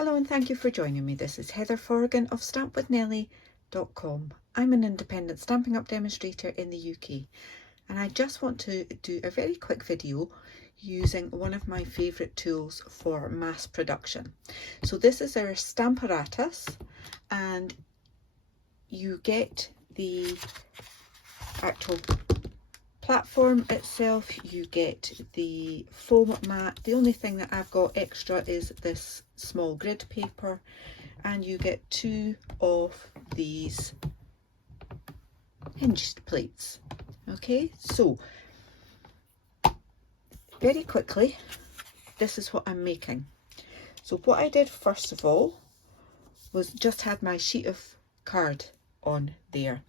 Hello and thank you for joining me. This is Heather Forgan of stampwithnellie.com. I'm an independent Stampin' Up demonstrator in the UK, and I just want to do a very quick video using one of my favourite tools for mass production. So this is our Stamparatus, and you get the actual platform itself, you get the foam mat. The only thing that I've got extra is this small grid paper, and you get 2 of these hinged plates. Okay, so very quickly, this is what I'm making. So what I did first of all was just had my sheet of card on there,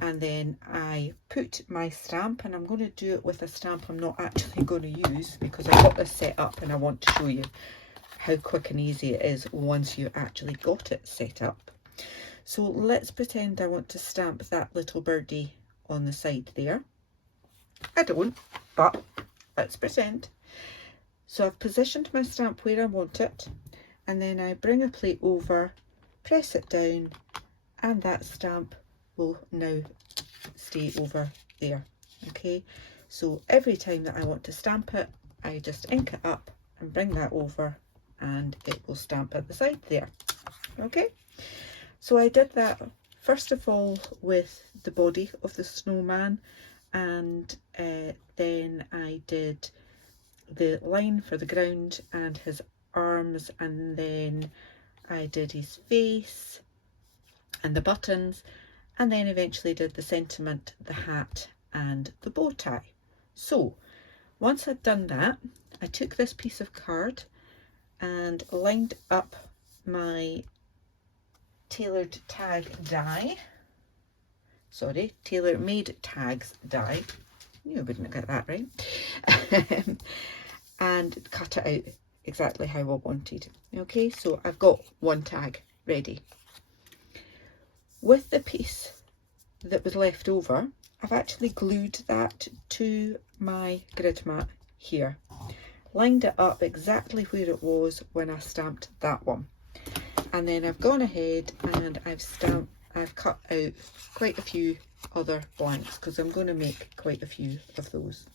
and then I put my stamp, and I'm going to do it with a stamp I'm not actually going to use because I got this set up and I want to show you how quick and easy it is once you actually got it set up. So let's pretend I want to stamp that little birdie on the side there. I don't, but let's pretend. So I've positioned my stamp where I want it, and then I bring a plate over, press it down, and that stamp will now stay over there. Okay, so every time that I want to stamp it, I just ink it up and bring that over, and it will stamp at the side there. Okay, so I did that first of all with the body of the snowman, and then I did the line for the ground and his arms, and then I did his face and the buttons, and then eventually did the sentiment, the hat and the bow tie. So once I'd done that, I took this piece of card and lined up my tailored tag die, Tailor Made Tags die, you wouldn't get that right, and cut it out exactly how I wanted. Okay, so I've got one tag ready. With the piece that was left over, I've actually glued that to my grid mat here, lined it up exactly where it was when I stamped that one, and then I've gone ahead and I've cut out quite a few other blanks because I'm going to make quite a few of those.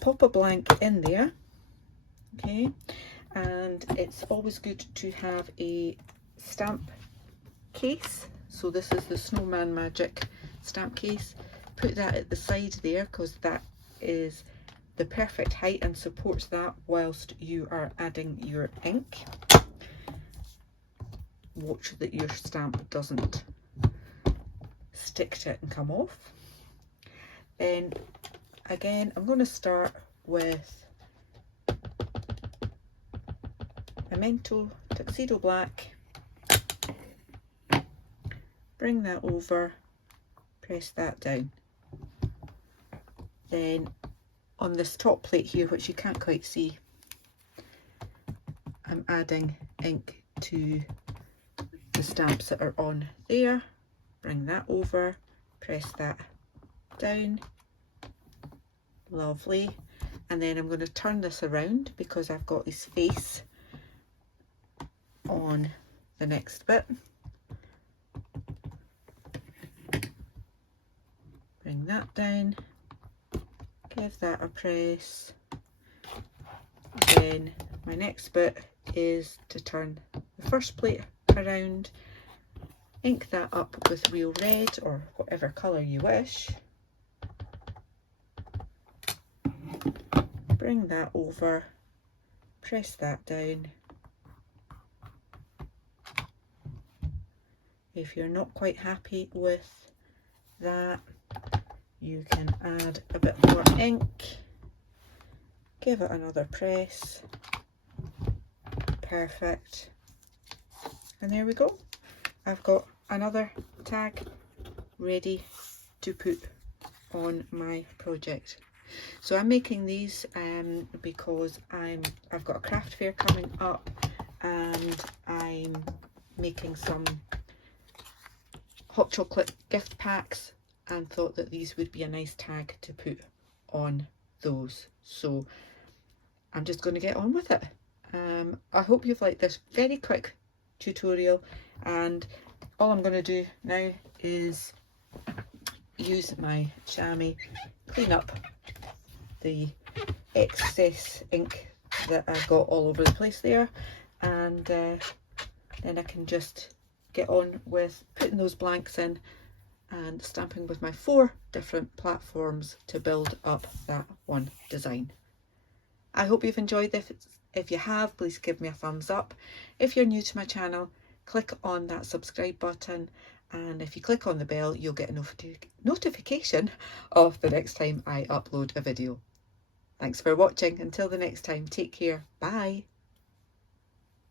Pop a blank in there, okay, and it's always good to have a stamp case. So this is the Snowman Magic stamp case. Put that at the side there because that is the perfect height and supports that whilst you are adding your ink. Watch that your stamp doesn't stick to it and come off. Then again, I'm going to start with Memento Tuxedo Black. Bring that over, press that down. Then on this top plate here, which you can't quite see, I'm adding ink to the stamps that are on there. Bring that over, press that down. Lovely. And then I'm going to turn this around because I've got his face on the next bit. Bring that down, give that a press. Then my next bit is to turn the first plate around, ink that up with real red or whatever colour you wish. Bring that over, press that down. If you're not quite happy with that, you can add a bit more ink, give it another press. Perfect. And there we go. I've got another tag ready to put on my project. So I'm making these because I've got a craft fair coming up, and I'm making some hot chocolate gift packs, and thought that these would be a nice tag to put on those. So I'm just going to get on with it I hope you've liked this very quick tutorial, and all I'm going to do now is use my chamois, clean up the excess ink that I got all over the place there, and then I can just get on with putting those blanks in and stamping with my 4 different platforms to build up that one design. I hope you've enjoyed this. If you have, please give me a thumbs up. If you're new to my channel, click on that subscribe button, and if you click on the bell, you'll get a notification of the next time I upload a video. Thanks for watching. Until the next time, take care. Bye.